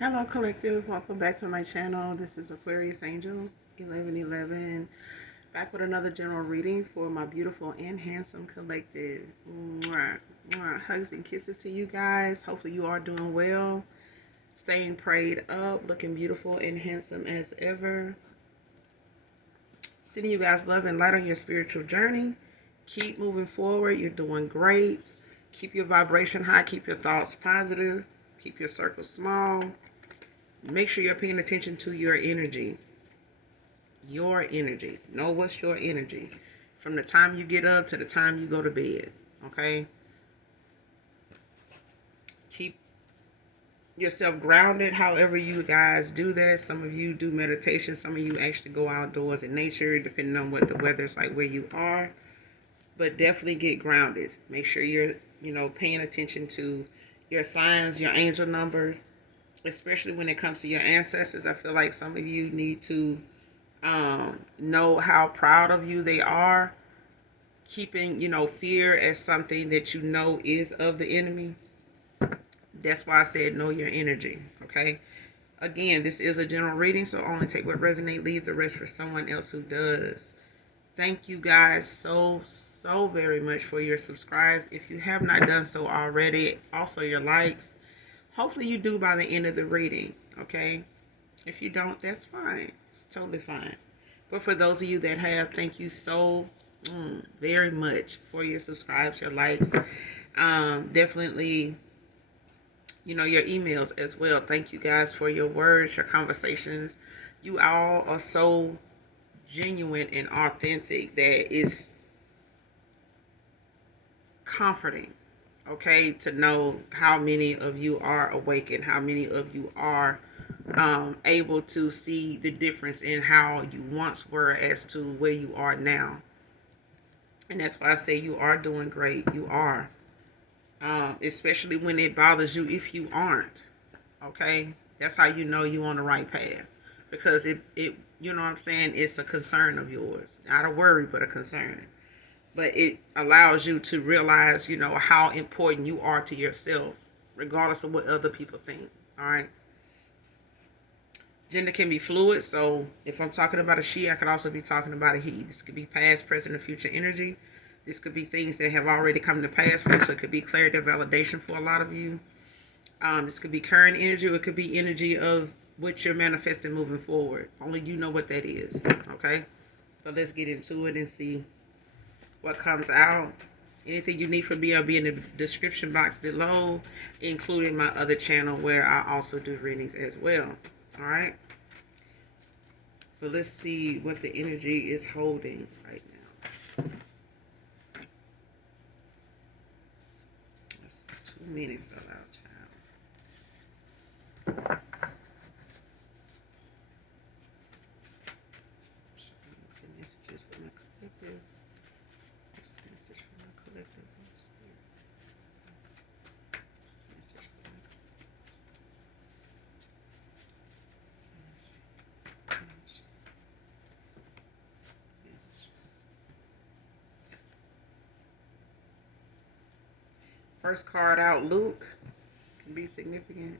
Hello collective, welcome back to my channel. This is Aquarius Angel 1111, back with another general reading for my beautiful and handsome collective. Mwah, mwah. Hugs and kisses to you guys. Hopefully you are doing well, staying prayed up, looking beautiful and handsome as ever. Sending you guys love and light on your spiritual journey. Keep moving forward. You're doing great. Keep your vibration high. Keep your thoughts positive. Keep your circle small. Make sure you're paying attention to your energy. Your energy. Know what's your energy. From the time you get up to the time you go to bed. Okay? Keep yourself grounded however you guys do that. Some of you do meditation. Some of you actually go outdoors in nature, depending on what the weather's like where you are. But definitely get grounded. Make sure you're, paying attention to your signs, your angel numbers, especially when it comes to your ancestors. I feel like some of you need to know how proud of you they are. Keeping, fear as something that you know is of the enemy. That's why I said know your energy, okay? Again, this is a general reading, so only take what resonates, leave the rest for someone else who does. Thank you guys so very much for your subscribes. If you have not done so already, also your likes. Hopefully you do by the end of the reading, okay? If you don't, that's fine. It's totally fine. But for those of you that have, thank you so very much for your subscribes, your likes. Definitely, your emails as well. Thank you guys for your words, your conversations. You all are so genuine and authentic that is comforting, okay, to know how many of you are awake and how many of you are able to see the difference in how you once were as to where you are now. And that's why I say you are doing great. You are, especially when it bothers you if you aren't, okay? That's how you know you're on the right path, because it you know what I'm saying, it's a concern of yours, not a worry but a concern. But it allows you to realize, how important you are to yourself, regardless of what other people think. All right. Gender can be fluid, so if I'm talking about a she, I could also be talking about a he. This could be past, present, or future energy. This could be things that have already come to pass for you, so it could be clarity or validation for a lot of you. This could be current energy, or it could be energy of what you're manifesting moving forward. Only you know what that is, okay? So let's get into it and see what comes out. Anything you need from me will be in the description box below, including my other channel where I also do readings as well. All right. But let's see what the energy is holding right now. That's 2 minutes fell out, child. Messages for my collective. What's the message for my collective? First card out, Luke, can be significant.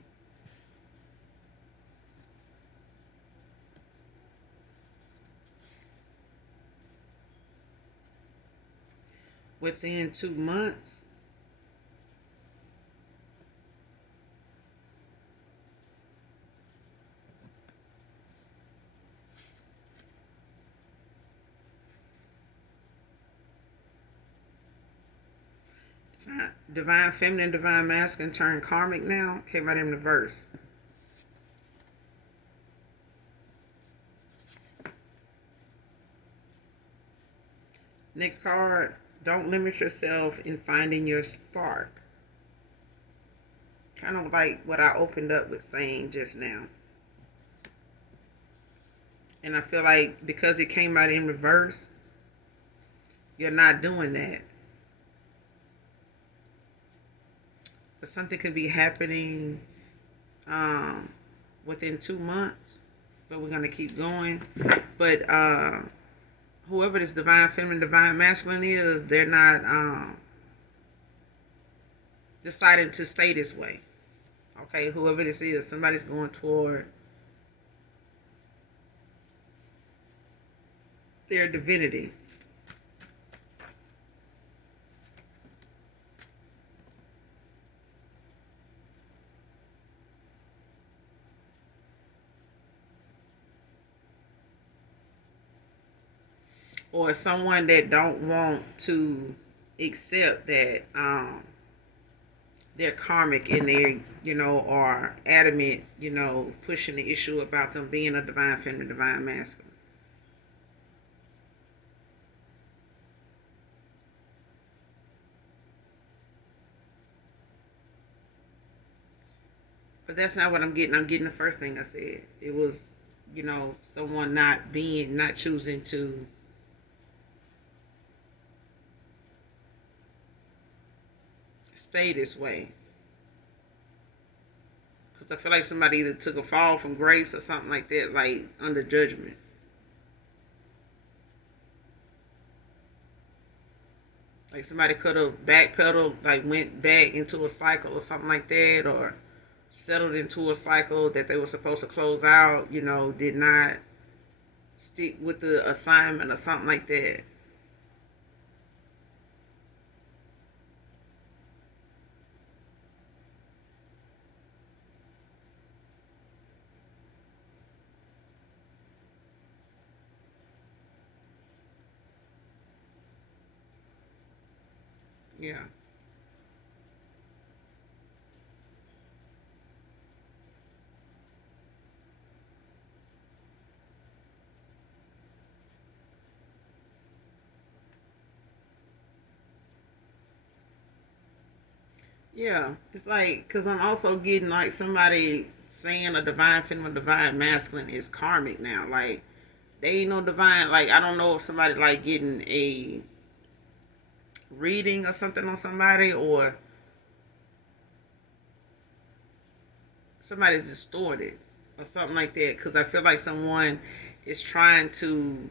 Within 2 months. Divine feminine, divine masculine turn karmic now. Came out in reverse. Next card, don't limit yourself in finding your spark. Kind of like what I opened up with saying just now. And I feel like because it came out in reverse, you're not doing that. But something could be happening within 2 months. But we're going to keep going. But whoever this divine feminine, divine masculine is, they're not deciding to stay this way. Okay, whoever this is, somebody's going toward their divinity. Or someone that don't want to accept that they're karmic and are adamant, pushing the issue about them being a divine feminine, divine masculine. But that's not what I'm getting. I'm getting the first thing I said. It was, someone not choosing to stay this way. Because I feel like somebody either took a fall from grace or something like that, like under judgment. Like somebody could have backpedaled, like went back into a cycle or something like that, or settled into a cycle that they were supposed to close out, did not stick with the assignment or something like that. Yeah. Yeah. It's like, because I'm also getting like somebody saying a divine feminine, divine masculine is karmic now. Like, they ain't no divine. Like, I don't know if somebody like getting a reading or something on somebody, or somebody's distorted or something like that. Because I feel like someone is trying to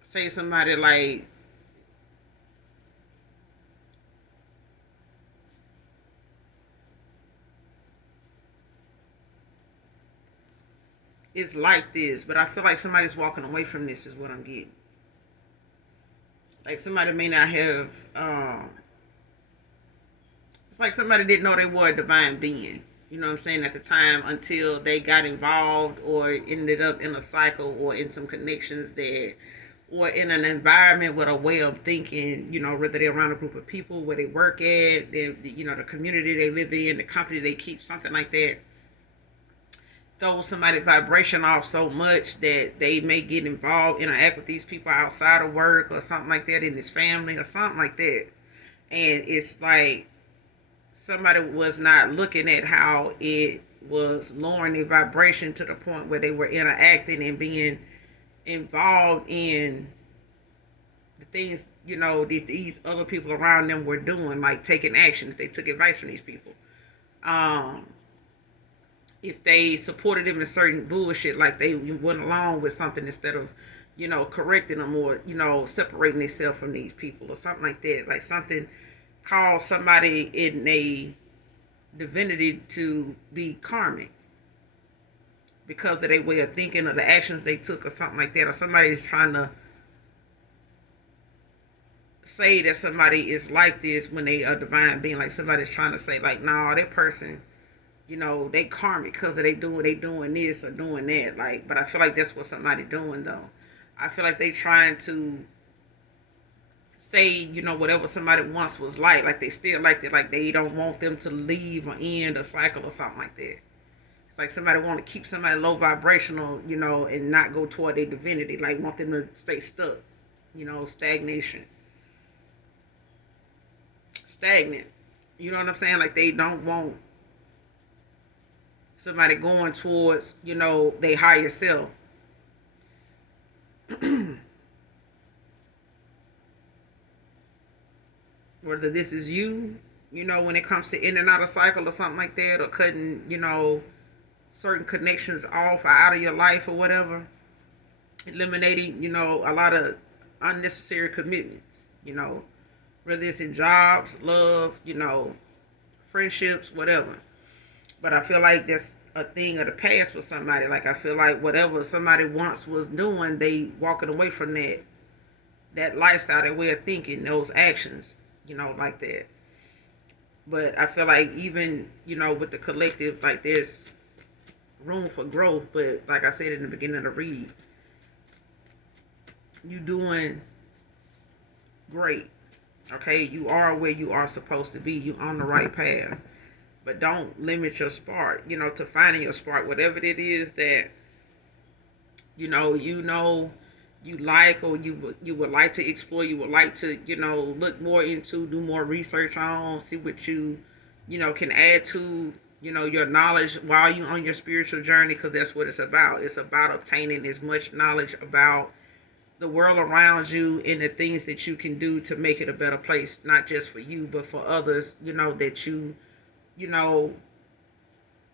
say somebody like it's like this, but I feel like somebody's walking away from this is what I'm getting. Like somebody may not have it's like somebody didn't know they were a divine being. You know what I'm saying, at the time, until they got involved or ended up in a cycle or in some connections that, or in an environment with a way of thinking, whether they're around a group of people where they work at, the community they live in, the company they keep, something like that, throw somebody's vibration off so much that they may get involved, interact with these people outside of work or something like that, in this family or something like that. And it's like somebody was not looking at how it was lowering their vibration to the point where they were interacting and being involved in the things, that these other people around them were doing, like taking action, if they took advice from these people. Um, if they supported them in certain bullshit, like they went along with something instead of, correcting them, or, separating themselves from these people or something like that. Like something caused somebody in a divinity to be karmic because of their way of thinking or the actions they took or something like that. Or somebody is trying to say that somebody is like this when they are divine being. Like somebody's trying to say like, nah, that person, they karmic because of they doing this or doing that. Like, but I feel like that's what somebody doing though. I feel like they trying to say, whatever somebody once was like they still like that, like they don't want them to leave or end a cycle or something like that. Like somebody want to keep somebody low vibrational, and not go toward their divinity, like want them to stay stuck, stagnation, stagnant. You know what I'm saying? Like they don't want somebody going towards, their higher self. Whether this is you, when it comes to in and out of cycle or something like that, or cutting, certain connections off or out of your life or whatever. Eliminating, a lot of unnecessary commitments, whether it's in jobs, love, friendships, whatever. But I feel like that's a thing of the past for somebody. Like I feel like whatever somebody once was doing, they walking away from that lifestyle, that way of thinking, those actions, like that. But I feel like even, with the collective, like there's room for growth. But like I said in the beginning of the read, you doing great. Okay, you are where you are supposed to be. You on the right path. But don't limit your spark, to finding your spark, whatever it is that you like, or you would like to explore, you would like to, look more into, do more research on, see what you can add to, your knowledge while you're on your spiritual journey, because that's what it's about. It's about obtaining as much knowledge about the world around you and the things that you can do to make it a better place, not just for you, but for others, that you know,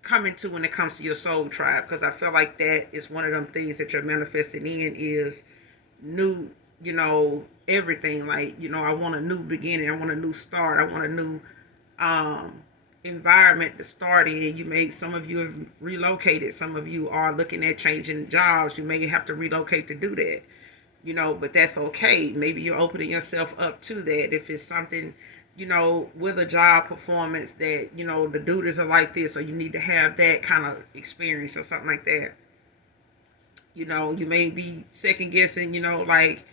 come into when it comes to your soul tribe. Because I feel like that is one of them things that you're manifesting in, is new, everything. Like, I want a new beginning. I want a new start. I want a new um, environment to start in. Some of you have relocated. Some of you are looking at changing jobs. You may have to relocate to do that. But that's okay. Maybe you're opening yourself up to that. If it's something, with a job performance that, the duties are like this, or you need to have that kind of experience or something like that. You may be second guessing, like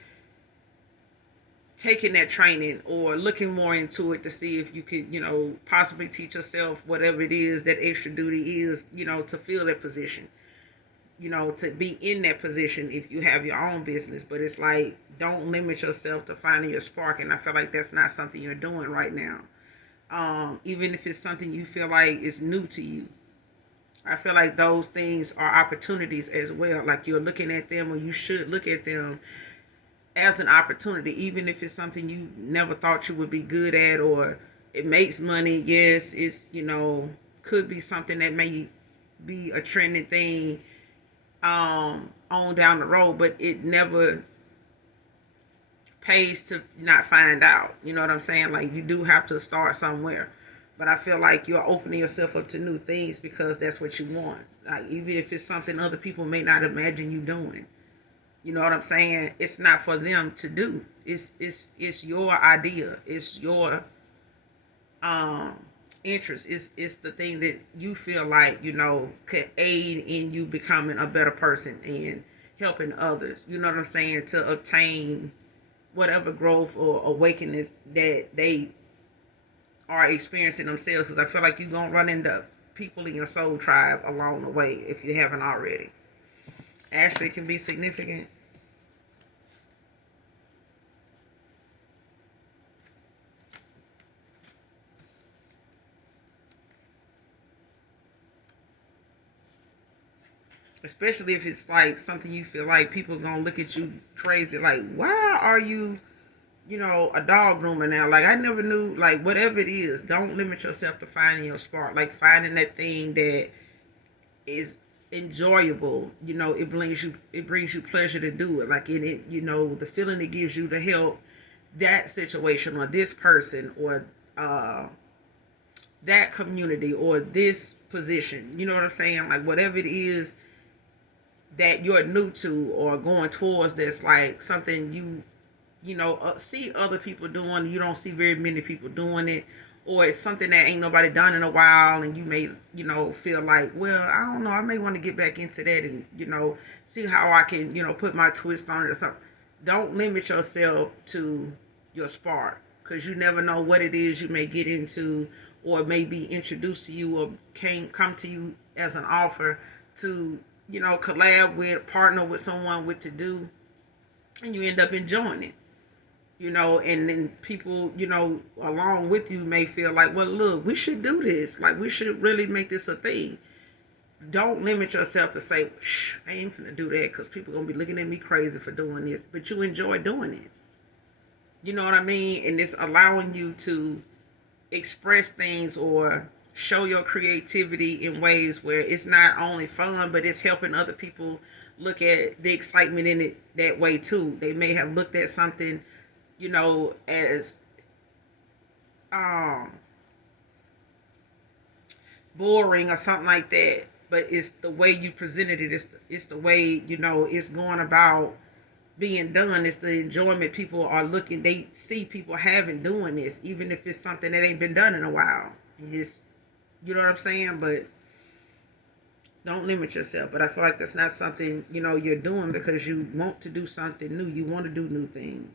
taking that training or looking more into it to see if you could, possibly teach yourself whatever it is that extra duty is, to fill that position, to be in that position if you have your own business. But it's like, don't limit yourself to finding your spark. And I feel like that's not something you're doing right now. Even if it's something you feel like is new to you, I feel like those things are opportunities as well. Like you're looking at them, or you should look at them as an opportunity, even if it's something you never thought you would be good at, or it makes money. Yes, it's, could be something that may be a trending thing on down the road, but it never pays to not find out. You know what I'm saying? Like, you do have to start somewhere. But I feel like you're opening yourself up to new things because that's what you want. Like, even if it's something other people may not imagine you doing. You know what I'm saying? It's not for them to do. It's your idea. It's your um interest. It's the thing that you feel like, could aid in you becoming a better person and helping others. You know what I'm saying? To obtain whatever growth or awakeness that they are experiencing themselves. Because I feel like you're gonna run into people in your soul tribe along the way if you haven't already. Actually, it can be significant. Especially if it's like something you feel like people are gonna look at you crazy, like, why are you, a dog groomer now? Like, I never knew. Like, whatever it is, don't limit yourself to finding your spark. Like, finding that thing that is enjoyable. It brings you pleasure to do it. Like, the feeling it gives you to help that situation or this person, or that community, or this position. You know what I'm saying? Like, whatever it is that you're new to or going towards, that's like something see other people doing, you don't see very many people doing it, or it's something that ain't nobody done in a while, and you may feel like, well, I don't know, I may want to get back into that, and see how I can put my twist on it or something. Don't limit yourself to your spark, because you never know what it is you may get into, or it may be introduced to you, or can come to you as an offer to collab with, partner with someone with to do, and you end up enjoying it. And then people, along with you may feel like, well, look, we should do this. Like, we should really make this a thing. Don't limit yourself to say, shh, I ain't finna do that because people going to be looking at me crazy for doing this. But you enjoy doing it. You know what I mean? And it's allowing you to express things or show your creativity in ways where it's not only fun, but it's helping other people look at the excitement in it that way too. They may have looked at something, as um boring or something like that, but it's the way you presented it. It's the way it's going about being done. It's the enjoyment people are looking. They see people having doing this, even if it's something that ain't been done in a while. You know what I'm saying? But don't limit yourself. But I feel like that's not something you're doing because you want to do something new. You want to do new things.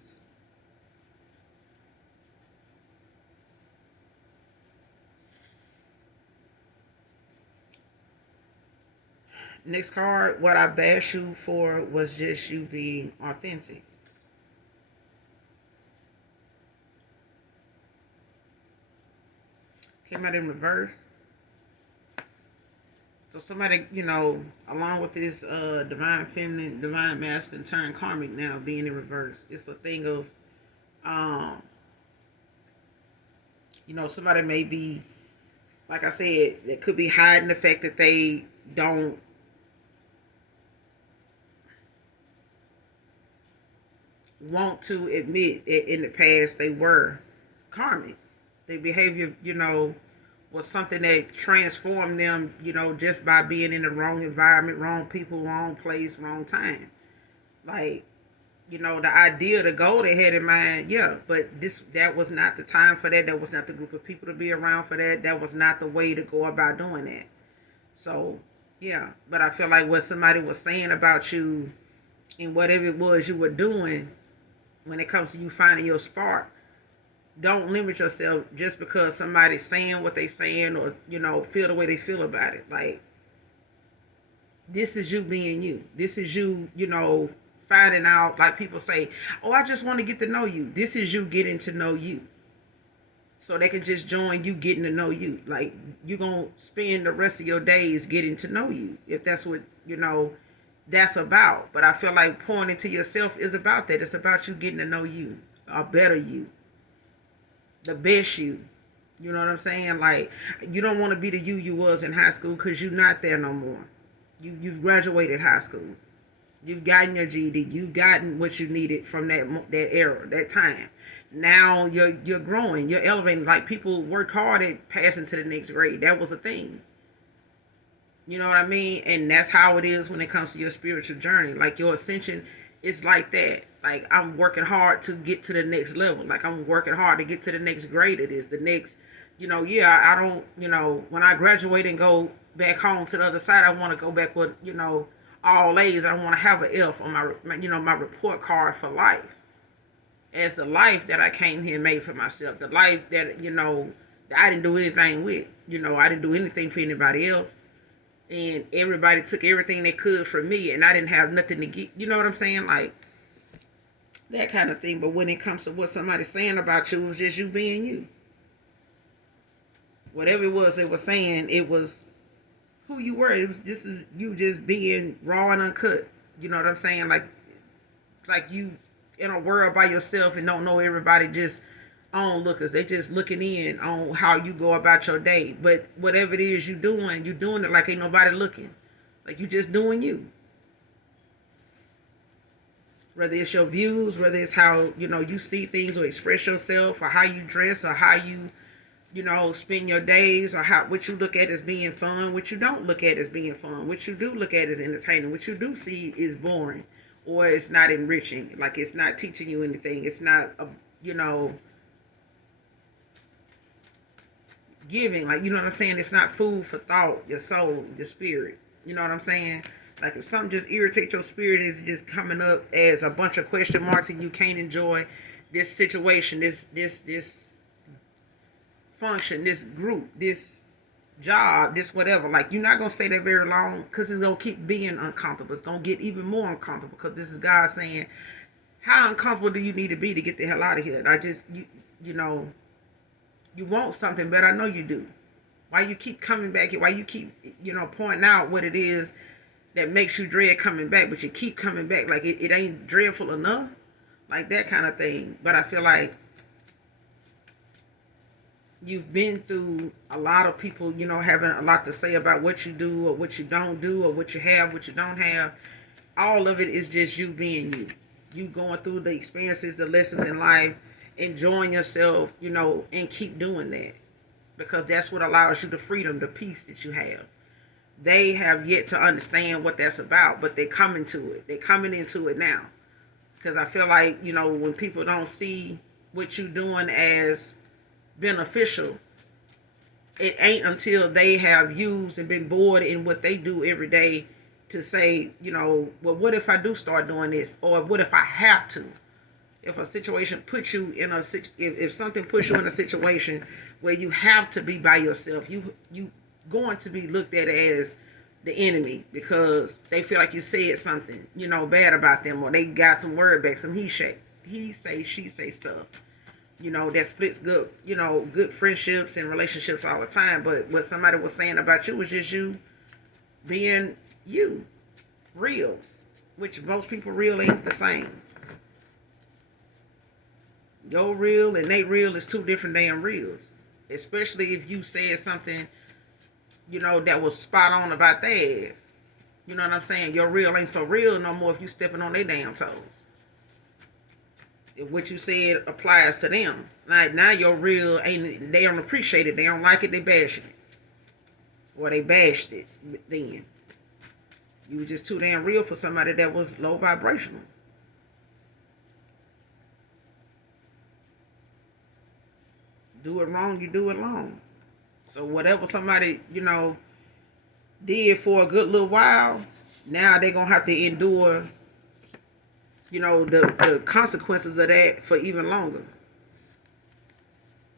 Next card, what I bashed you for was just you being authentic. Came out in reverse. So somebody, along with this divine feminine, divine masculine turn karmic now being in reverse, it's a thing of, somebody may be, like I said, that could be hiding the fact that they don't want to admit that in the past they were karmic. Their behavior, was something that transformed them, just by being in the wrong environment, wrong people, wrong place, wrong time. Like, the idea, the goal they had in mind, yeah, but that was not the time for that. That was not the group of people to be around for that. That was not the way to go about doing that. So, yeah, but I feel like what somebody was saying about you and whatever it was you were doing when it comes to you finding your spark, don't limit yourself just because somebody's saying what they saying or feel the way they feel about it. Like, this is you being you. This is you, finding out. Like people say, oh, I just want to get to know you. This is you getting to know you, so they can just join you getting to know you. Like, you're gonna spend the rest of your days getting to know you if that's what that's about. But I feel like pouring into yourself is about that. It's about you getting to know you, a better you, the best you. You know what I'm saying? Like, you don't want to be the you was in high school because you're not there no more. You've graduated high school. You've gotten your GED. You've gotten what you needed from that era, that time. Now you're growing. You're elevating. Like, people worked hard at passing to the next grade. That was a thing. You know what I mean? And that's how it is when it comes to your spiritual journey. Like, your ascension is like that. Like, I'm working hard to get to the next level. Like, I'm working hard to get to the next grade. It is the next, yeah, I don't, when I graduate and go back home to the other side, I want to go back with, all A's. I want to have an F on my report card for life. As the life that I came here and made for myself. The life that, that I didn't do anything with. I didn't do anything for anybody else. And everybody took everything they could from me, and I didn't have nothing to get. You know what I'm saying? Like, that kind of thing. But when it comes to what somebody's saying about you, it was just you being you. Whatever it was they were saying, it was who you were. This is you just being raw and uncut. You know what I'm saying? Like you in a world by yourself and don't know everybody, just onlookers. They just looking in on how you go about your day. But whatever it is you doing it like ain't nobody looking. Like, you just doing you. Whether it's your views, whether it's how you see things or express yourself, or how you dress, or how you spend your days, or what you look at as being fun, what you don't look at as being fun, what you do look at as entertaining, what you do see is boring, or it's not enriching. Like, it's not teaching you anything. It's not giving. Like, you know what I'm saying? It's not food for thought, your soul, your spirit. You know what I'm saying? Like, if something just irritates your spirit, is just coming up as a bunch of question marks, and you can't enjoy this situation, this function, this group, this job, this whatever. Like, you're not gonna stay there very long, because it's gonna keep being uncomfortable. It's gonna get even more uncomfortable, because this is God saying, how uncomfortable do you need to be to get the hell out of here? And I just you want something, but I know you do. Why you keep coming back here? Why you keep pointing out what it is that makes you dread coming back, but you keep coming back? Like, it ain't dreadful enough, like that kind of thing. But I feel like you've been through a lot of people, having a lot to say about what you do or what you don't do or what you have, what you don't have. All of it is just you being you. You going through the experiences, the lessons in life, enjoying yourself, and keep doing that. Because that's what allows you the freedom, the peace that you have. They have yet to understand what that's about, but they're coming to it. They're coming into it now. Because I feel like, when people don't see what you're doing as beneficial, it ain't until they have used and been bored in what they do every day to say, well, what if I do start doing this? Or what if I have to? If a situation puts you in if something puts you in a situation where you have to be by yourself, you going to be looked at as the enemy because they feel like you said something, bad about them, or they got some word back, some he say, she say stuff. That splits good friendships and relationships all the time. But what somebody was saying about you was just you being you, real, which most people real ain't the same. Your real and they real is two different damn reals. Especially if you said something, that was spot on about theirs. You know what I'm saying? Your real ain't so real no more if you stepping on their damn toes. If what you said applies to them. Like now your real ain't, they don't appreciate it. They don't like it, they bash it. Or they bashed it then. You was just too damn real for somebody that was low vibrational. Do it wrong, you do it long. So whatever somebody, did for a good little while, now they're gonna have to endure, the consequences of that for even longer.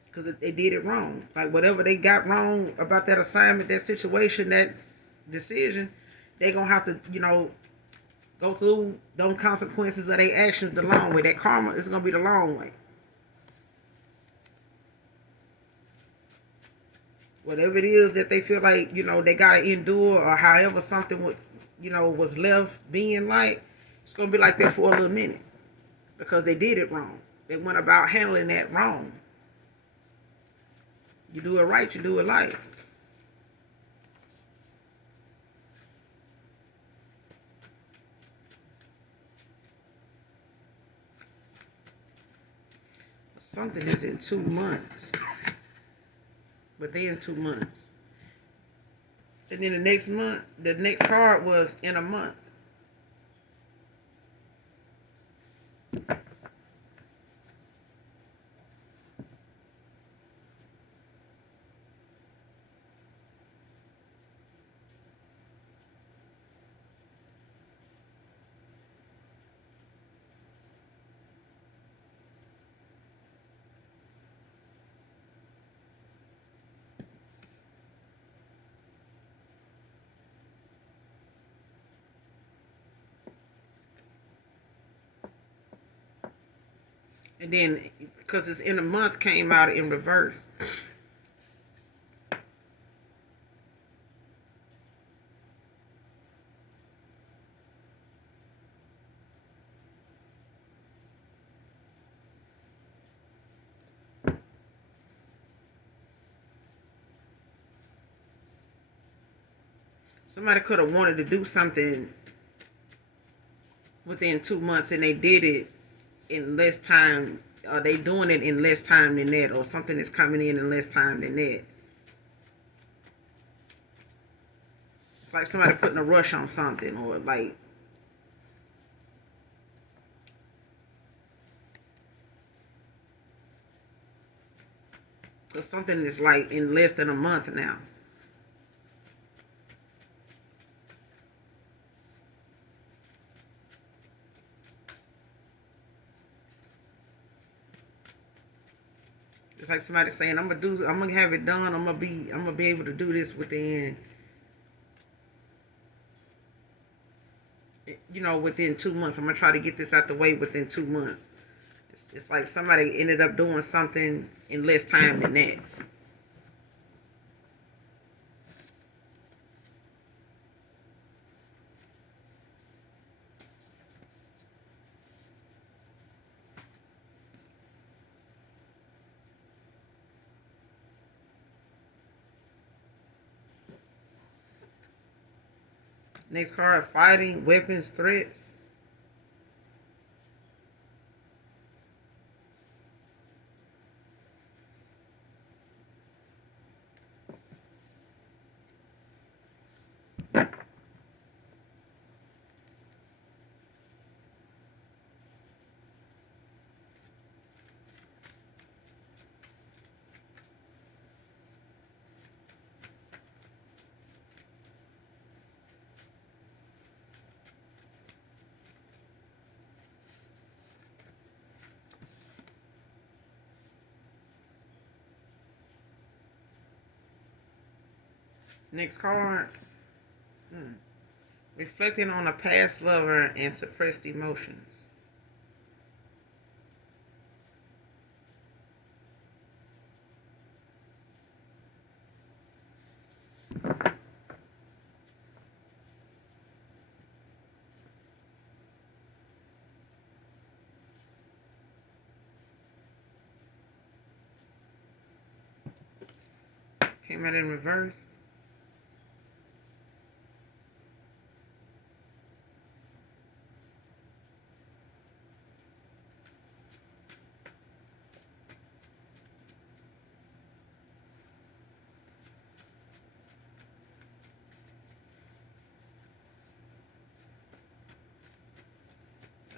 Because they did it wrong. Like whatever they got wrong about that assignment, that situation, that decision, they're gonna have to, go through those consequences of their actions the long way. That karma is gonna be the long way. Whatever it is that they feel like, they gotta endure, or however something was left being like, it's gonna be like that for a little minute. Because they did it wrong. They went about handling that wrong. You do it right, you do it right. Something is in 2 months. Within 2 months. And then the next card was in a month. And then, because it's in a month, came out in reverse. Somebody could have wanted to do something within 2 months and they did it in less time. Are they doing it in less time than that, or something is coming in less time than that? It's like somebody putting a rush on something, or like because something is like in less than a month now. It's like somebody saying, I'm gonna have it done. I'm gonna be able to do this within, within 2 months. I'm gonna try to get this out the way within 2 months. It's like somebody ended up doing something in less time than that. Next card, fighting, weapons, threats. Next card, reflecting on a past lover and suppressed emotions. Came out in reverse.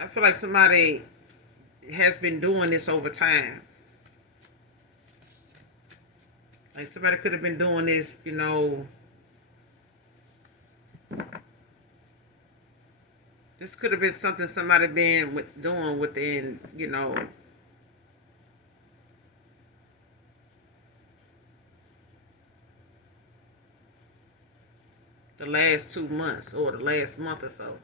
I feel like somebody has been doing this over time. Like somebody could have been doing this, this could have been something somebody been doing within, the last 2 months or the last month or so.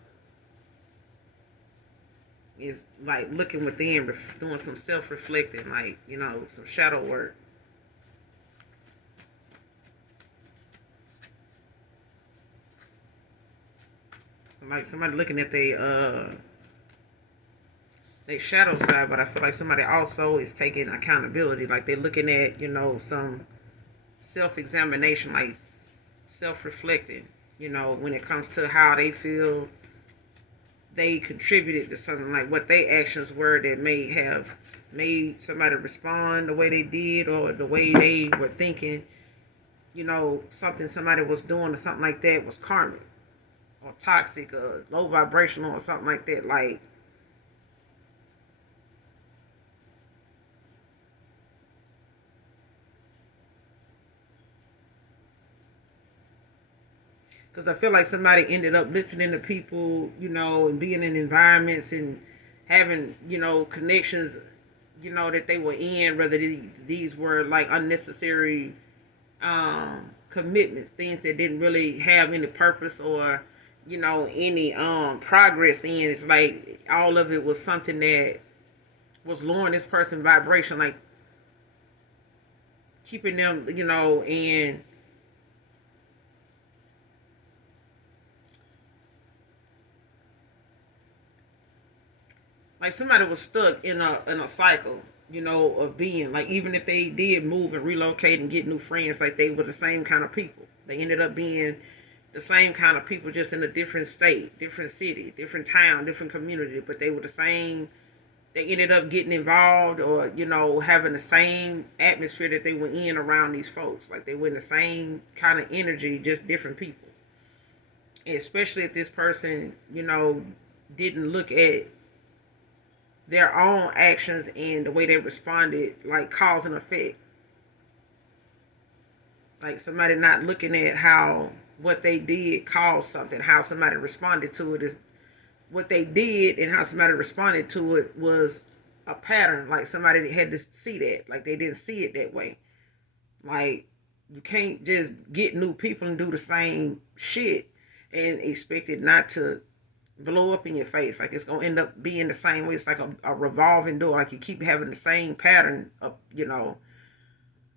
Is like looking within, doing some self-reflecting, like, some shadow work. So like somebody looking at they shadow side, but I feel like somebody also is taking accountability. Like they're looking at, some self-examination, like self-reflecting, when it comes to how they feel they contributed to something, like what their actions were that may have made somebody respond the way they did, or the way they were thinking, something somebody was doing or something like that was karmic or toxic or low vibrational or something like that. Because I feel like somebody ended up listening to people, and being in environments and having, connections, that they were in, whether these were like unnecessary commitments, things that didn't really have any purpose or, any progress in. It's like all of it was something that was lowering this person's vibration, like keeping them, and like somebody was stuck in a cycle, of being, like, even if they did move and relocate and get new friends, like they were the same kind of people. They ended up being the same kind of people, just in a different state, different city, different town, different community, but they were the same. They ended up getting involved, or having the same atmosphere that they were in around these folks. Like they were in the same kind of energy, just different people. And especially if this person, didn't look at their own actions and the way they responded, like cause and effect. Like somebody not looking at how what they did caused something, how somebody responded to it is what they did, and how somebody responded to it was a pattern. Like somebody had to see that, like they didn't see it that way. Like you can't just get new people and do the same shit and expect it not to blow up in your face. Like it's gonna end up being the same way. It's like a revolving door. Like you keep having the same pattern of,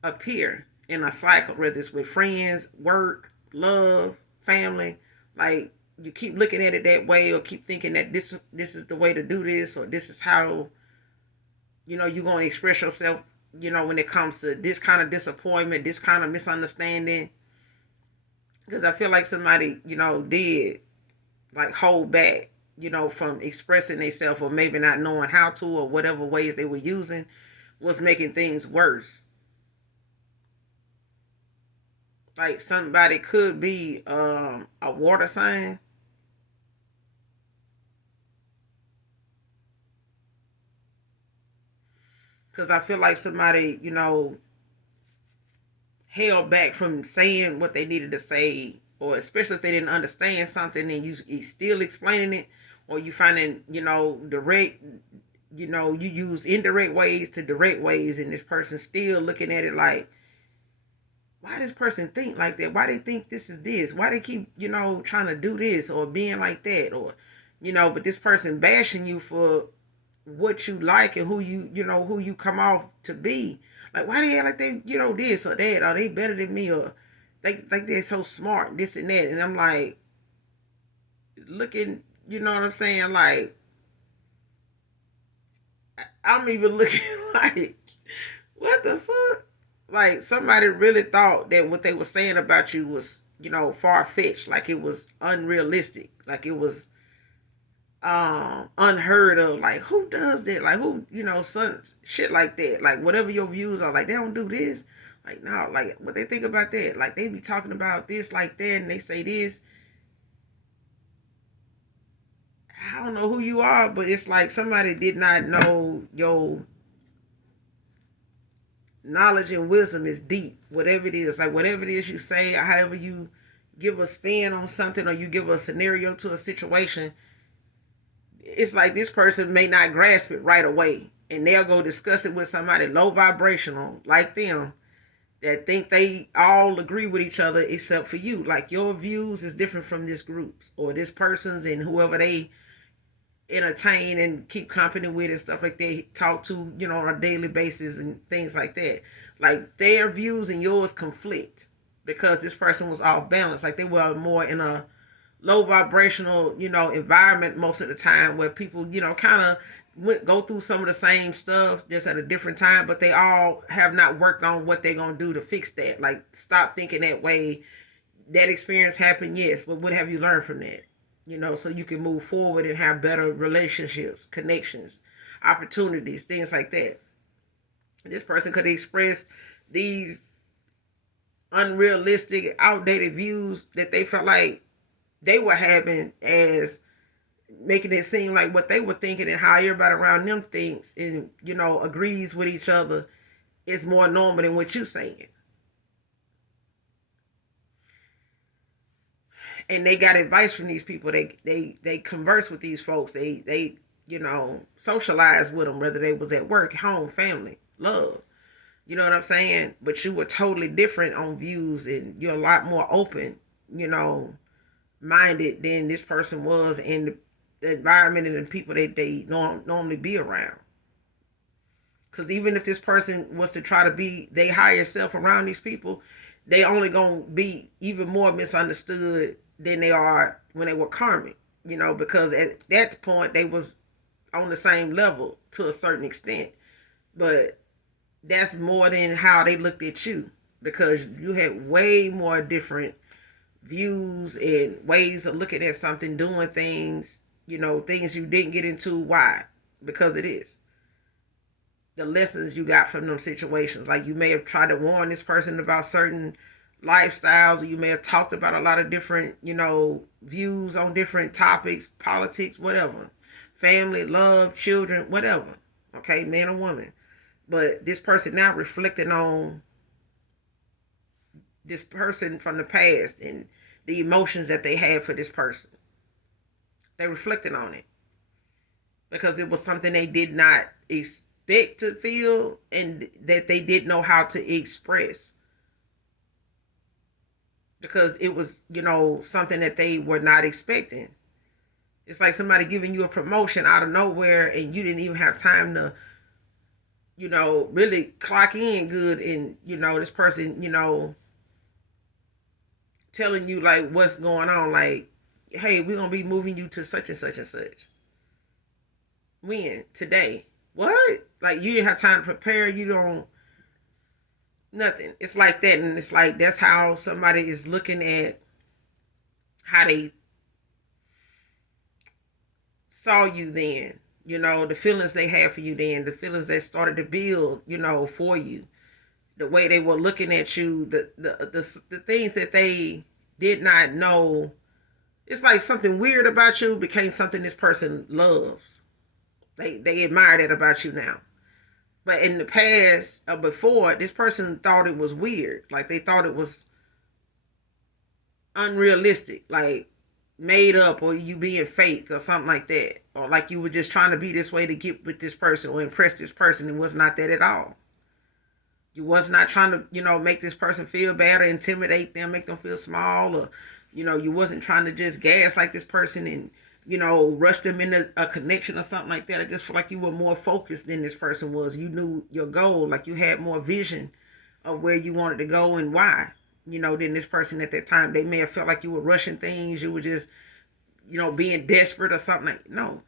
appear in a cycle, whether it's with friends, work, love, family. Like you keep looking at it that way, or keep thinking that this is the way to do this, or this is how, you're gonna express yourself, when it comes to this kind of disappointment, this kind of misunderstanding. Because I feel like somebody, did. like hold back, from expressing themselves, or maybe not knowing how to, or whatever ways they were using was making things worse. Like somebody could be a water sign, because I feel like somebody, held back from saying what they needed to say, or especially if they didn't understand something and you still explaining it, or you finding, direct, you use indirect ways to direct ways, and this person still looking at it like, why this person think like that? Why they think this is this? Why they keep, trying to do this or being like that? Or, but this person bashing you for what you like and who you come off to be. Like, why they act like they, this or that, or they better than me, or they like they're so smart, this and that. And I'm like, looking, you know what I'm saying? Like, I'm even looking like, what the fuck? Like, somebody really thought that what they were saying about you was, far fetched, like it was unrealistic, like it was unheard of. Like, who does that? Like, who, some shit like that. Like, whatever your views are, like, they don't do this. Like, no, like, what they think about that? Like, they be talking about this like that, and they say this. I don't know who you are, but it's like somebody did not know your knowledge and wisdom is deep. Whatever it is, like whatever it is you say, or however you give a spin on something, or you give a scenario to a situation, it's like this person may not grasp it right away, and they'll go discuss it with somebody low vibrational like them, that think they all agree with each other except for you. Like, your views is different from this group's or this person's, and whoever they entertain and keep company with and stuff like they talk to, on a daily basis and things like that. Like, their views and yours conflict because this person was off balance. Like, they were more in a low vibrational, environment most of the time, where people, kind of go through some of the same stuff just at a different time, but they all have not worked on what they're gonna do to fix that. Like, stop thinking that way. That experience happened, yes, but what have you learned from that? So you can move forward and have better relationships, connections, opportunities, things like that. This person could express these unrealistic, outdated views that they felt like they were having, as making it seem like what they were thinking and how everybody around them thinks and, agrees with each other is more normal than what you're saying. And they got advice from these people. They converse with these folks. They socialize with them, whether they was at work, home, family, love. You know what I'm saying? But you were totally different on views, and you're a lot more open, you know, minded than this person was in the environment and the people that they normally be around. Because even if this person was to try to be they higher self around these people, they only gonna be even more misunderstood than they are when they were karmic. Because at that point they was on the same level to a certain extent. But that's more than how they looked at you, because you had way more different views and ways of looking at something, doing things, things you didn't get into. Why? Because it is the lessons you got from them situations. Like, you may have tried to warn this person about certain lifestyles, or you may have talked about a lot of different, views on different topics, politics, whatever, family, love, children, whatever. Okay, man or woman. But this person now reflecting on this person from the past and the emotions that they had for this person. They reflected on it because it was something they did not expect to feel, and that they didn't know how to express, because it was, something that they were not expecting. It's like somebody giving you a promotion out of nowhere, and you didn't even have time to, really clock in good. And, this person, telling you like what's going on. Like, hey, we're going to be moving you to such and such and such. When? Today. What? Like, you didn't have time to prepare. You don't, nothing. It's like that. And it's like, that's how somebody is looking at how they saw you then, the feelings they had for you then, the feelings that started to build, for you, the way they were looking at you, the things that they did not know. It's like something weird about you became something this person loves. They admire that about you now. But in the past, before, this person thought it was weird. Like they thought it was unrealistic, like made up, or you being fake or something like that. Or like you were just trying to be this way to get with this person or impress this person. It was not that at all. You was not trying to, make this person feel bad or intimidate them, make them feel small, or, you wasn't trying to just gas like this person and, rush them into a connection or something like that. I just feel like you were more focused than this person was. You knew your goal, like you had more vision of where you wanted to go and why, than this person at that time. They may have felt like you were rushing things. You were just, being desperate or something. Like, no.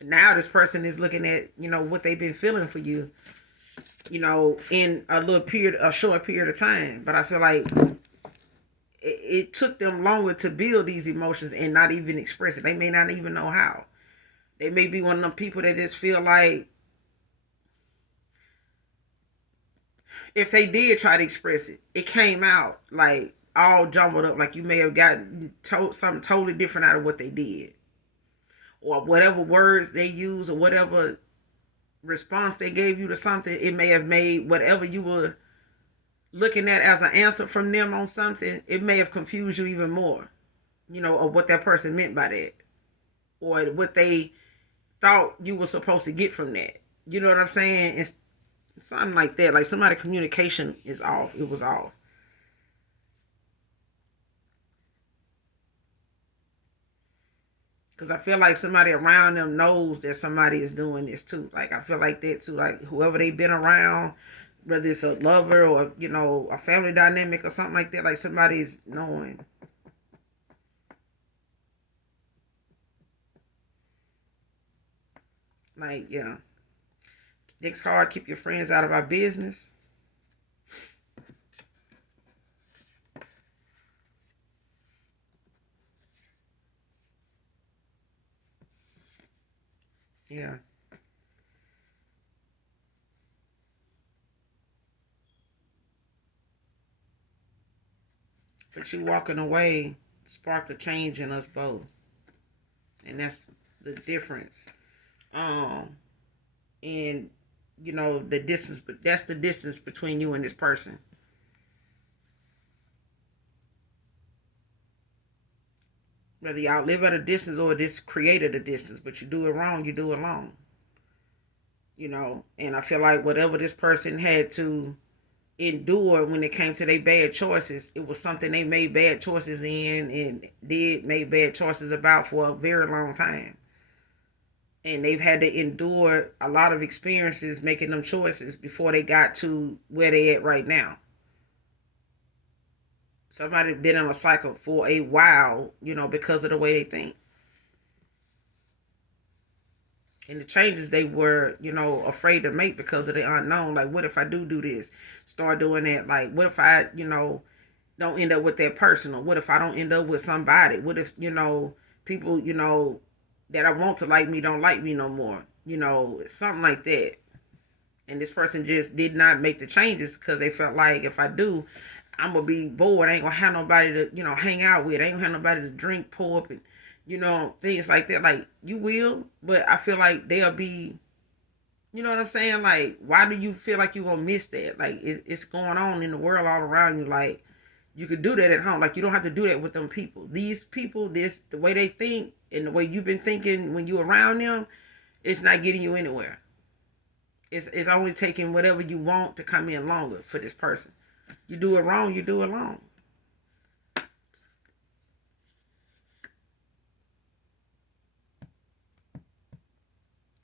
Now this person is looking at, what they've been feeling for you, in a short period of time. But I feel like it took them longer to build these emotions and not even express it. They may not even know how. They may be one of them people that just feel like if they did try to express it, it came out like all jumbled up. Like you may have gotten something totally different out of what they did, or whatever words they use, or whatever response they gave you to something. It may have made whatever you were looking at as an answer from them on something. It may have confused you even more, of what that person meant by that, or what they thought you were supposed to get from that. You know what I'm saying? It's something like that. Like somebody communication is off. It was off. Because I feel like somebody around them knows that somebody is doing this too. Like I feel like that too. Like whoever they've been around, whether it's a lover or a family dynamic or something like that, like somebody's knowing. Like, yeah. Next card, keep your friends out of our business. Yeah. But you walking away sparked a change in us both. And that's the difference. Um, and the distance, but that's the distance between you and this person. Whether y'all live at a distance or this created a distance, but you do it wrong, you do it wrong. And I feel like whatever this person had to endure when it came to their bad choices, it was something they made bad choices in and did made bad choices about for a very long time. And they've had to endure a lot of experiences making them choices before they got to where they at right now. Somebody been in a cycle for a while, because of the way they think. And the changes they were, afraid to make because of the unknown. Like, what if I do this? Start doing that. Like, what if I, don't end up with that person? Or what if I don't end up with somebody? What if, people, that I want to like me don't like me no more? Something like that. And this person just did not make the changes because they felt like if I do, I'm gonna be bored. I ain't gonna have nobody to, hang out with. I ain't gonna have nobody to drink, pull up, and things like that. Like you will, but I feel like they'll be. You know what I'm saying? Like, why do you feel like you're gonna miss that? Like, it's going on in the world all around you. Like, you could do that at home. Like, you don't have to do that with them people. These people, the way they think and the way you've been thinking when you're around them, it's not getting you anywhere. It's only taking whatever you want to come in longer for this person. You do it wrong, you do it wrong.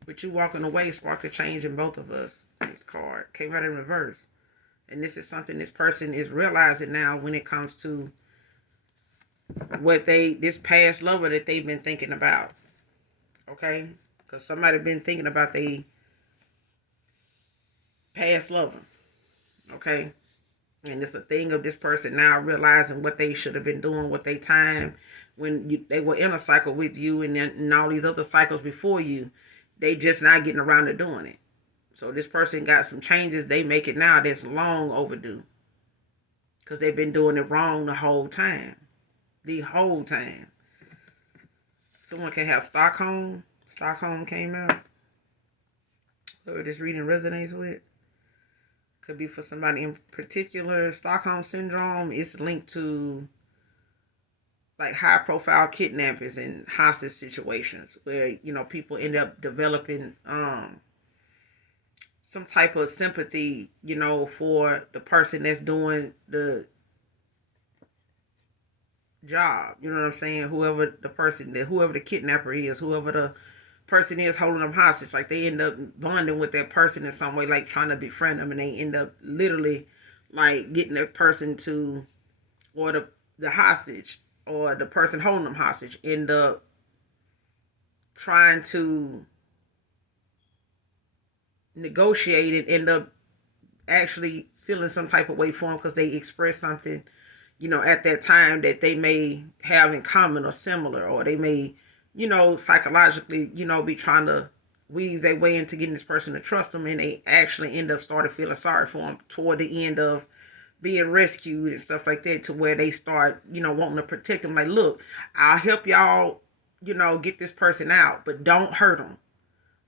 But you walking away sparked a change in both of us. This card came out in reverse. And this is something this person is realizing now when it comes to this past lover that they've been thinking about. Okay? Because somebody been thinking about their past lover. Okay? And it's a thing of this person now realizing what they should have been doing with their time, when they were in a cycle with you, and then and all these other cycles before you, they just not getting around to doing it. So this person got some changes they make it now that's long overdue because they've been doing it wrong the whole time. The whole time. Someone can have Stockholm. Stockholm came out. Whoever this reading resonates with. Could be for somebody in particular. Stockholm syndrome is linked to like high profile kidnappings and hostage situations where, you know, people end up developing some type of sympathy, you know, for the person that's doing the job. You know what I'm saying? Whoever the person that, whoever the kidnapper is, whoever the person is holding them hostage, like they end up bonding with that person in some way, like trying to befriend them, and they end up literally like getting that person to, or the hostage or the person holding them hostage end up trying to negotiate and end up actually feeling some type of way for them because they express something, you know, at that time that they may have in common or similar, or they may, you know, psychologically, you know, be trying to weave their way into getting this person to trust them, and they actually end up started feeling sorry for them toward the end of being rescued and stuff like that, to where they start, you know, wanting to protect them. Like, look, I'll help y'all, you know, get this person out, but don't hurt them.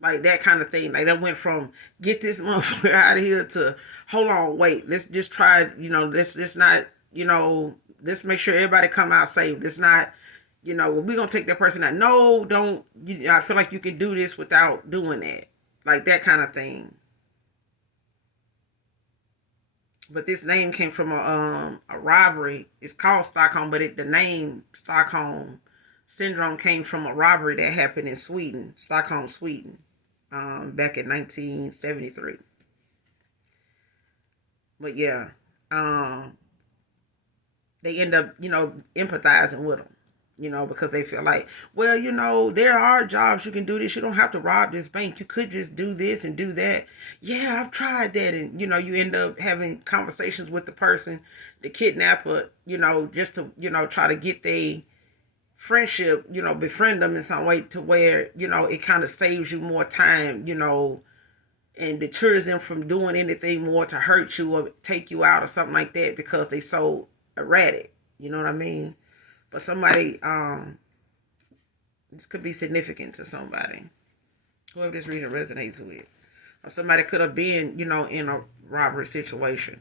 Like that kind of thing. Like that went from get this motherfucker out of here to hold on, wait, let's just try, you know, let's not, you know, let's make sure everybody come out safe. Let's not, you know, we're gonna take that person out. No, don't. I feel like you can do this without doing that. Like that kind of thing. But this name came from a robbery. It's called Stockholm, but the name Stockholm syndrome came from a robbery that happened in Sweden, Stockholm, Sweden, back in 1973. But yeah, um, they end up, you know, empathizing with them, you know, because they feel like, well, you know, there are jobs you can do this. You don't have to rob this bank. You could just do this and do that. Yeah, I've tried that. And, you know, you end up having conversations with the person, the kidnapper, you know, just to, you know, try to get their friendship, you know, befriend them in some way to where, you know, it kind of saves you more time, you know, and deters them from doing anything more to hurt you or take you out or something like that because they so erratic. You know what I mean? But somebody, this could be significant to somebody. Whoever this reading resonates with. Or somebody could have been, you know, in a robbery situation,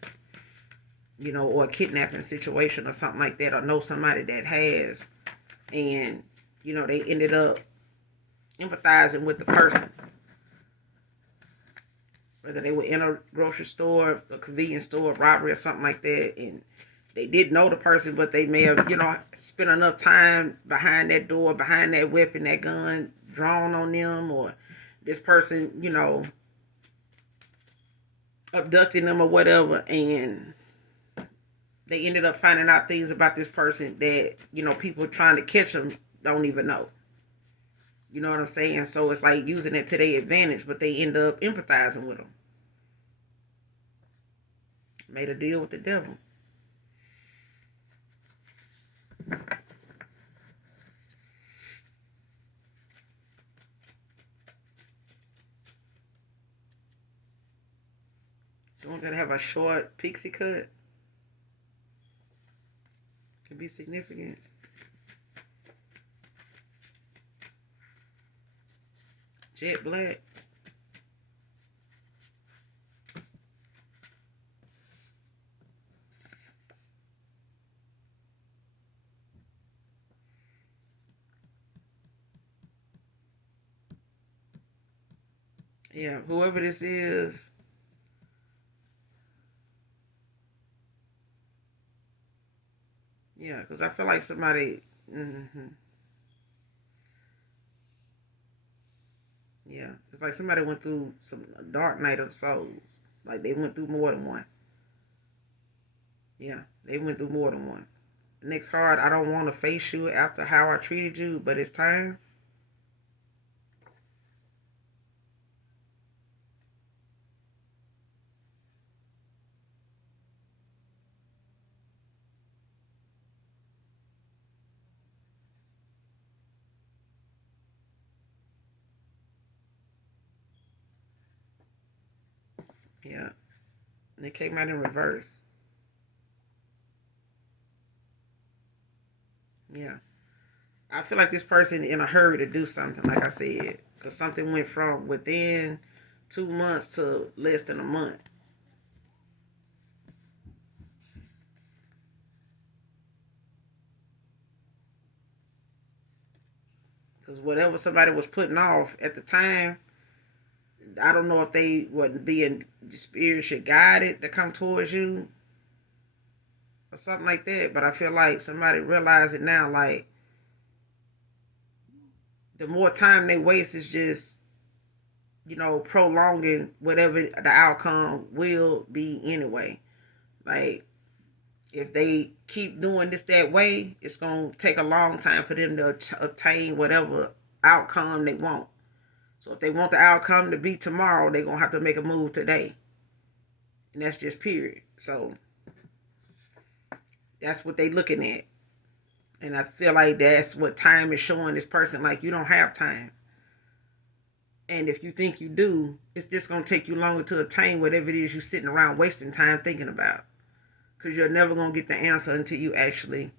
you know, or a kidnapping situation or something like that, or know somebody that has, and, you know, they ended up empathizing with the person. Whether they were in a grocery store, a convenience store, robbery, or something like that, and they did know the person, but they may have, you know, spent enough time behind that door, behind that weapon, that gun, drawn on them, or this person, you know, abducting them or whatever, and they ended up finding out things about this person that, you know, people trying to catch them don't even know. You know what I'm saying? So it's like using it to their advantage, but they end up empathizing with them. Made a deal with the devil. Someone gotta have a short pixie cut. Could be significant. Jet black. Yeah, whoever this is. Yeah, because I feel like somebody. Yeah, it's like somebody went through some dark night of souls. Like they went through more than one. Yeah, they went through more than one. Next card, I don't want to face you after how I treated you, but it's time. Yeah. And it came out in reverse. Yeah. I feel like this person in a hurry to do something, like I said, because something went from within 2 months to less than a month. Because whatever somebody was putting off at the time, I don't know if they were being spiritually guided to come towards you or something like that. But I feel like somebody realized it now. Like the more time they waste is just, prolonging whatever the outcome will be anyway. Like if they keep doing this that way, it's gonna take a long time for them to obtain whatever outcome they want. So if they want the outcome to be tomorrow, they're gonna have to make a move today, and that's just period. So that's what they looking at, and I feel like that's what time is showing this person. Like you don't have time, and if you think you do, it's just gonna take you longer to obtain whatever it is you're sitting around wasting time thinking about, because you're never gonna get the answer until you actually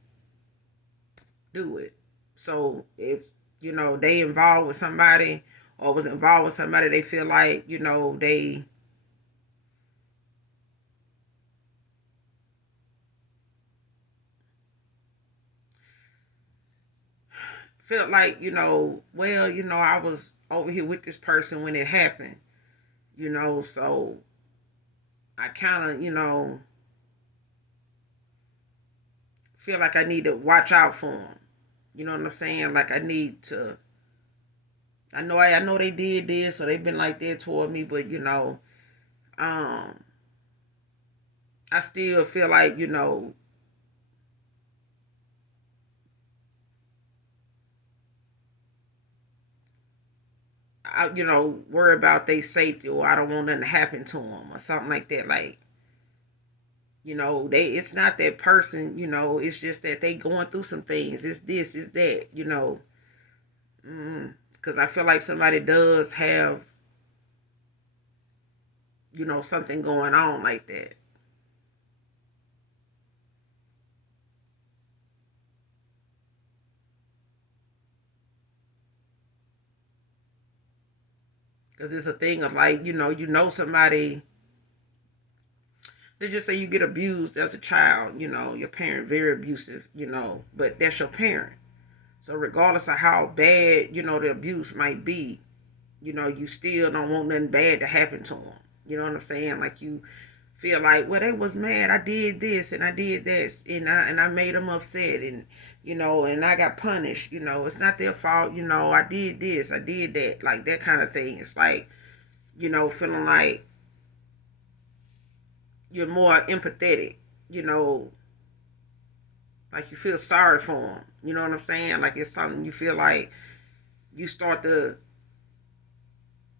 do it. So if they involved with somebody or was involved with somebody, they feel like they felt like well, I was over here with this person when it happened, so I kind of feel like I need to watch out for them. You know what I'm saying? Like I need to. I know they did this, so they've been like that toward me, but um, I still feel like I worry about their safety, or I don't want nothing to happen to them or something like that. Like they it's not that person. It's just that they going through some things. It's this, it's that. Because I feel like somebody does have something going on like that. Because it's a thing of like somebody. They just say you get abused as a child. Your parent very abusive. But that's your parent. So regardless of how bad the abuse might be, you still don't want nothing bad to happen to them. You know what I'm saying? Like you feel like, well, they was mad. I did this and I did this, and I made them upset, and and I got punished. It's not their fault. I did this, I did that, like that kind of thing. It's like feeling like you're more empathetic. You know, like you feel sorry for them. You know what I'm saying? Like it's something you feel like you start to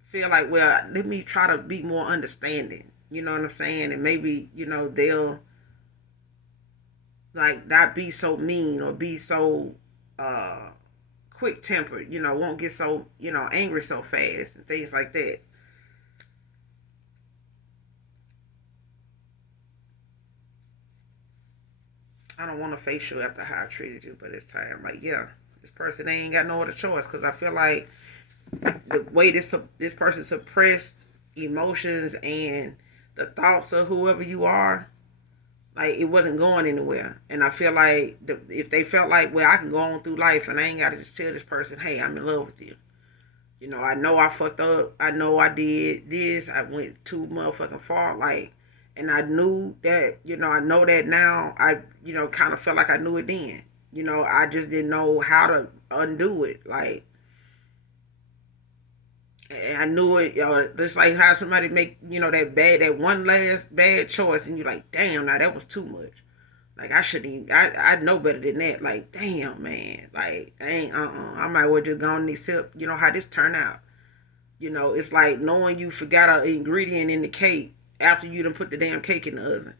feel like, well, let me try to be more understanding. You know what I'm saying? And maybe they'll like not be so mean or be so uh quick tempered. Won't get so angry so fast and things like that. I don't want to face you after how I treated you, but it's time. Like, yeah, this person ain't got no other choice, because I feel like the way this person suppressed emotions and the thoughts of whoever you are, like it wasn't going anywhere. And I feel like if they felt like, well, I can go on through life and I ain't got to just tell this person, hey, I'm in love with you. I know I fucked up. I know I did this. I went too motherfucking far. Like, and I knew that, I know that now. I, kind of felt like I knew it then. I just didn't know how to undo it. Like, and I knew it. Just like how somebody make, that one last bad choice, and you're like, damn, now that was too much. Like I shouldn't even. I know better than that. Like damn, man. Like dang, I might well just go and accept. How this turned out. It's like knowing you forgot an ingredient in the cake after you done put the damn cake in the oven.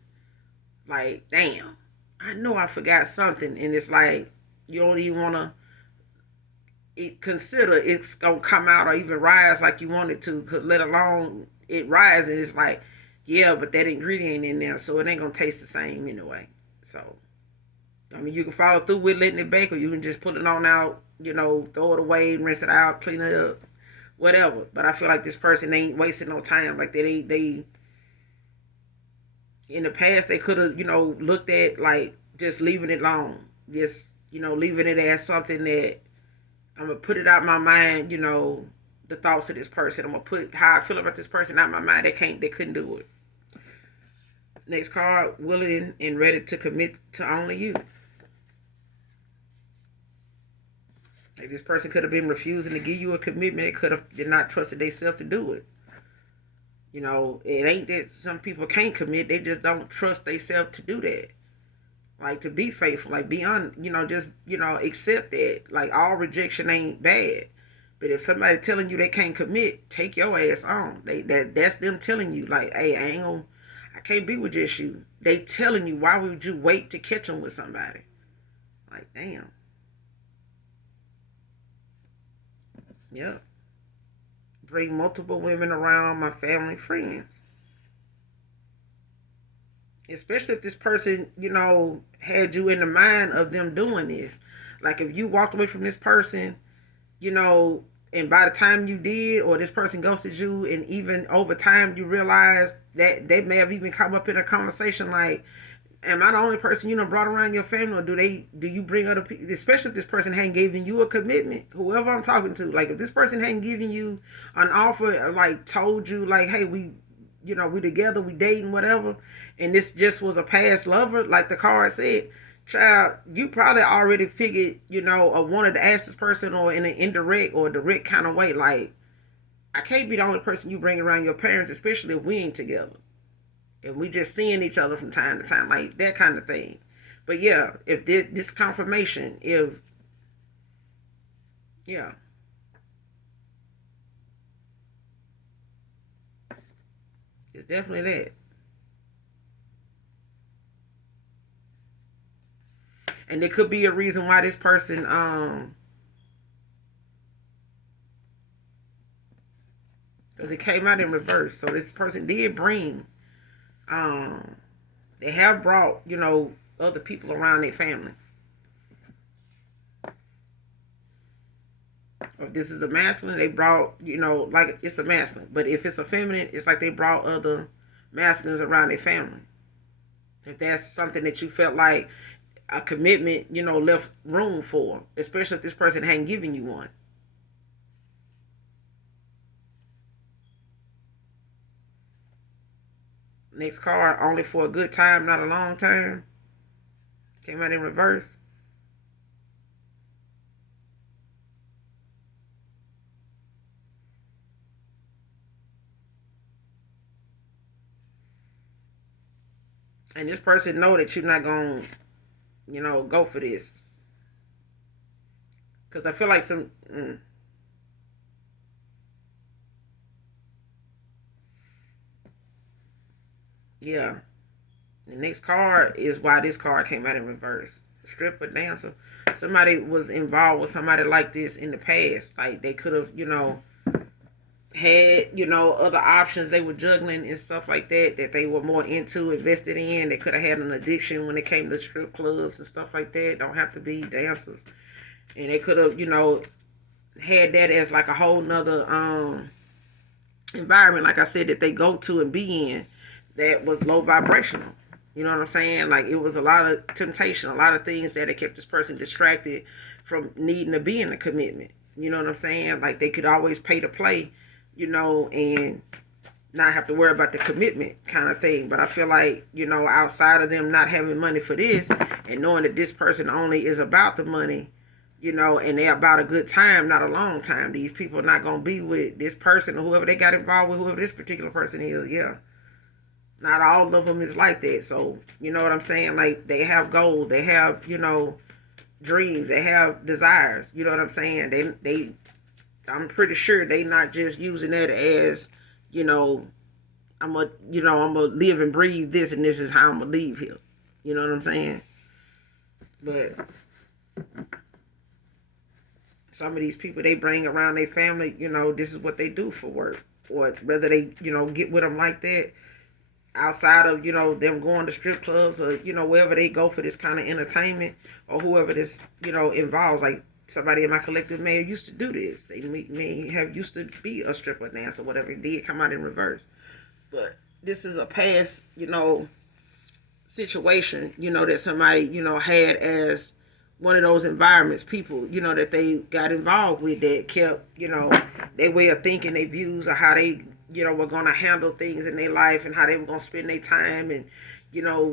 Like damn, I know I forgot something, and it's like you don't even want to consider it's gonna come out or even rise like you want it to. Cause let alone it rise, and it's like Yeah, but that ingredient in there, so it ain't gonna taste the same anyway. So I mean, you can follow through with letting it bake, or you can just put it on out, throw it away, rinse it out, clean it up, whatever. But I feel like this person ain't wasting no time. Like they in the past they could have, looked at like just leaving it alone, just leaving it as something that I'm gonna put it out my mind. The thoughts of this person. I'm gonna put how I feel about this person out my mind. They couldn't do it. Next card, willing and ready to commit to only you. Like this person could have been refusing to give you a commitment. It could have did not trusted themselves to do it. It ain't that some people can't commit. They just don't trust themselves to do that. Like to be faithful. Like be on. Just accept that. Like all rejection ain't bad. But if somebody telling you they can't commit, take your ass on. That's them telling you like, hey, I can't be with just you. They telling you, why would you wait to catch them with somebody? Like damn. Yeah. Bring multiple women around my family, friends. Especially if this person, had you in the mind of them doing this. Like if you walked away from this person, you know, and by the time you did, or this person ghosted you, and even over time you realize that they may have even come up in a conversation like, am I the only person brought around your family, or do you bring other people? Especially if this person hadn't given you a commitment, whoever I'm talking to, like if this person hadn't given you an offer, or like told you like, hey, we together, we dating, whatever, and this just was a past lover, like the card said, child, you probably already figured, or wanted to ask this person, or in an indirect or direct kind of way, like, I can't be the only person you bring around your parents, especially if we ain't together and we just seeing each other from time to time, like that kind of thing. But yeah, if this confirmation, if yeah, it's definitely that. And there could be a reason why this person because it came out in reverse. So this person did bring um they have brought, other people around their family. Or if this is a masculine, they brought, like it's a masculine. But if it's a feminine, it's like they brought other masculines around their family. If that's something that you felt like a commitment, left room for, especially if this person hadn't given you one. Next card, only for a good time, not a long time. Came out in reverse. And this person know that you're not going to, go for this. Because I feel like yeah. The next card is why this card came out in reverse. Stripper, dancer. Somebody was involved with somebody like this in the past. Like they could have, had, other options they were juggling and stuff like that they were more into, invested in. They could have had an addiction when it came to strip clubs and stuff like that. Don't have to be dancers. And they could have, had that as like a whole nother environment, like I said, that they go to and be in, that was low vibrational. You know what I'm saying? Like it was a lot of temptation, a lot of things that kept this person distracted from needing to be in a commitment. You know what I'm saying? Like they could always pay to play, and not have to worry about the commitment kind of thing. But I feel like, outside of them not having money for this, and knowing that this person only is about the money, and they're about a good time, not a long time. These people are not going to be with this person or whoever they got involved with, whoever this particular person is. Yeah. Not all of them is like that. So, you know what I'm saying? Like they have goals, they have, dreams, they have desires. You know what I'm saying? I'm pretty sure they not just using that as, you know, I'm gonna live and breathe this, and this is how I'm gonna leave here. You know what I'm saying? But some of these people they bring around their family, this is what they do for work, or whether they, get with them like that. outside of, them going to strip clubs or, wherever they go for this kind of entertainment, or whoever this, involves. Like somebody in my collective may have used to do this. They may have used to be a stripper, dance, or whatever. It did come out in reverse. But this is a past, situation, that somebody, had as one of those environments, people, that they got involved with, that kept, their way of thinking, their views of how they, were going to handle things in their life, and how they were going to spend their time, and,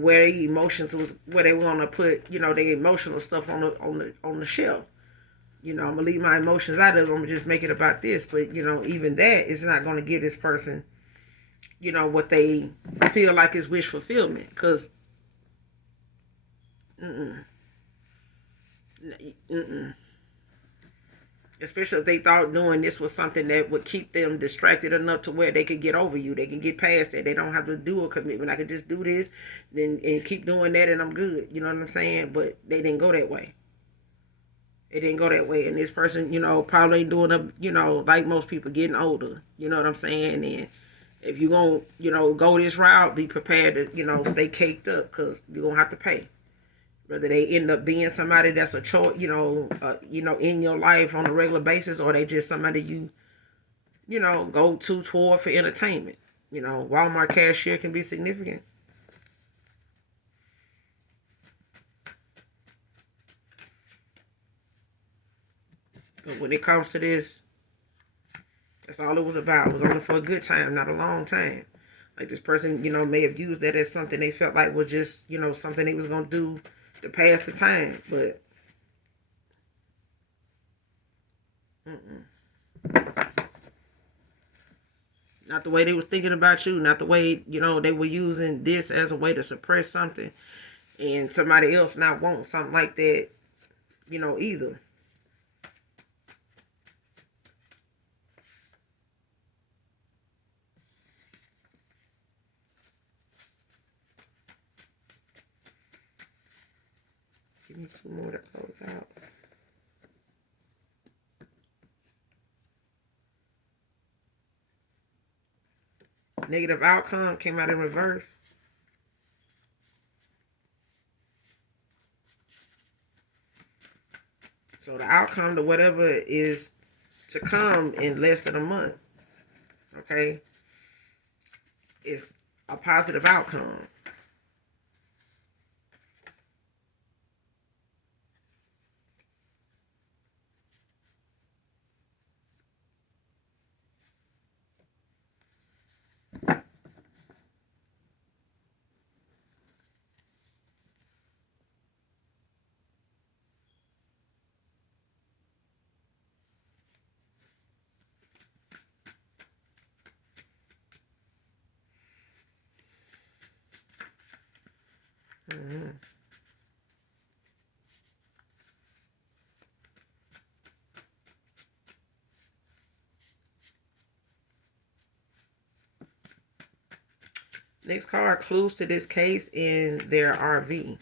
where their emotions was, where they were going to put, their emotional stuff on the shelf. I'm gonna leave my emotions out of it. I'm gonna just make it about this. But even that is not gonna give this person, what they feel like is wish fulfillment. Because, mm-mm, mm-mm. Especially if they thought doing this was something that would keep them distracted enough to where they could get over you. They can get past that. They don't have to do a commitment. I could just do this, then and keep doing that, and I'm good. You know what I'm saying? But they didn't go that way. It didn't go that way. And this person, probably doing like most people, getting older. You know what I'm saying? And if you're going to, go this route, be prepared to, stay caked up, because you're going to have to pay. Whether they end up being somebody that's a choice, in your life on a regular basis, or they just somebody go toward for entertainment. Walmart cashier can be significant. But when it comes to this, that's all it was about. It was only for a good time, not a long time. Like this person, may have used that as something they felt like was just, something they was going to do to pass the time. But, not the way they was thinking about you. Not the way, they were using this as a way to suppress something. And somebody else not want something like that, either. Give me two more to close out. Negative outcome came out in reverse. So the outcome to whatever is to come in less than a month, okay, is a positive outcome. Mm-hmm. Next card, clues to this case in their RV.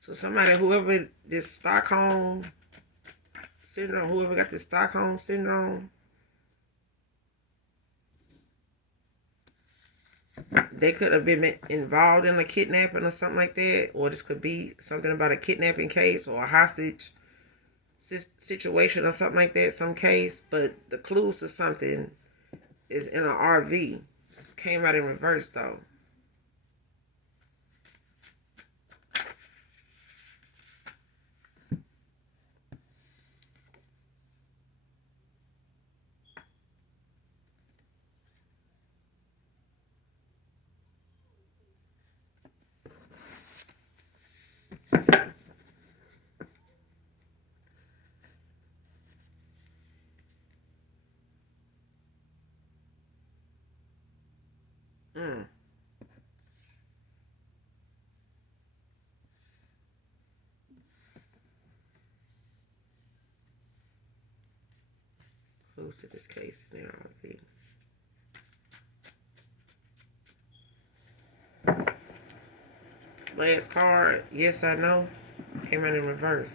So somebody, whoever this Stockholm syndrome, whoever got this Stockholm syndrome, they could have been involved in a kidnapping or something like that, or this could be something about a kidnapping case or a hostage situation or something like that, some case. But the clues to something is in an RV. This came out in reverse though. Mm. Clues to this case in their RV. Last card, yes, I know, came out in reverse.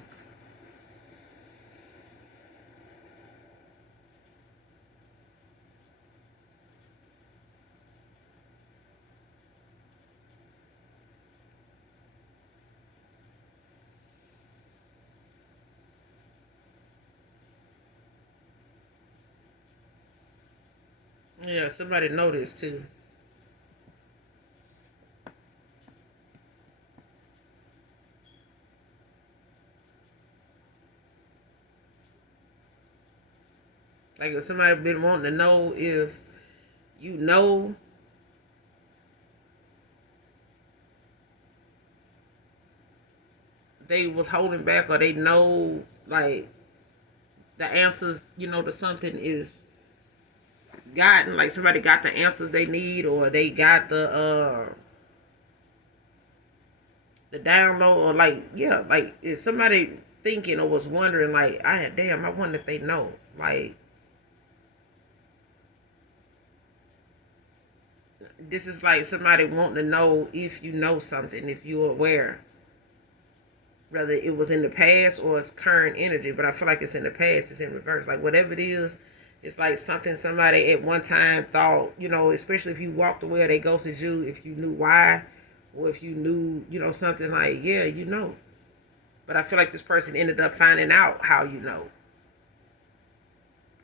Yeah, somebody noticed too. Like if somebody been wanting to know if you know they was holding back, or they know like the answers, to something is gotten, like somebody got the answers they need, or they got the download, or like, yeah, like if somebody thinking or was wondering, like, I wonder if they know, like, this is like somebody wanting to know if you know something, if you're aware, whether it was in the past or it's current energy. But I feel like it's in the past, it's in reverse, like whatever it is. It's like something somebody at one time thought, especially if you walked away or they ghosted you, if you knew why, or if you knew, something, like, yeah, but I feel like this person ended up finding out how you know.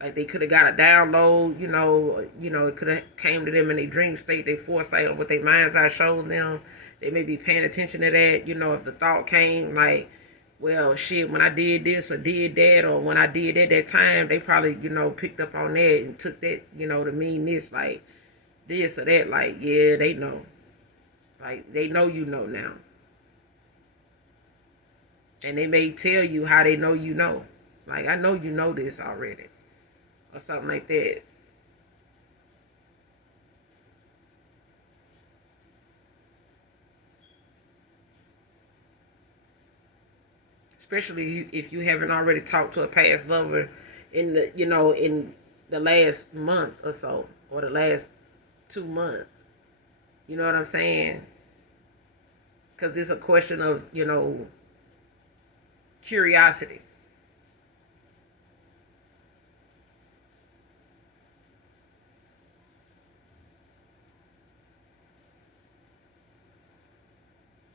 Like they could have got a download, it could have came to them in their dream state, their foresight, or what their mind's eye shows them. They may be paying attention to that, if the thought came like, well, shit, when I did this or did that, or when I did that time, they probably, picked up on that and took that, to mean this, like this or that, like, yeah, they know. Like they know now. And they may tell you how they know you know. Like, I know you know this already. Or something like that. Especially if you haven't already talked to a past lover in the last month or so, or the last 2 months. You know what I'm saying? Because it's a question of, curiosity.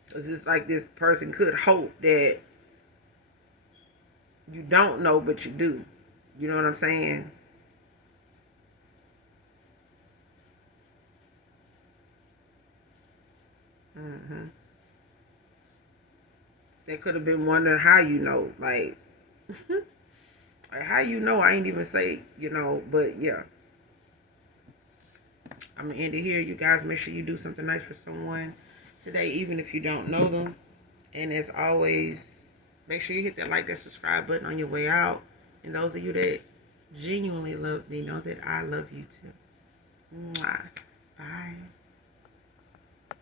Because it's like this person could hope that you don't know, but you do. You know what I'm saying? Hmm. They could have been wondering how you know. Like, like, how you know? I ain't even say, but yeah. I'm gonna end it here. You guys, make sure you do something nice for someone today, even if you don't know them. And as always, make sure you hit that like, that subscribe button on your way out. And those of you that genuinely love me, know that I love you too. Mwah. Bye.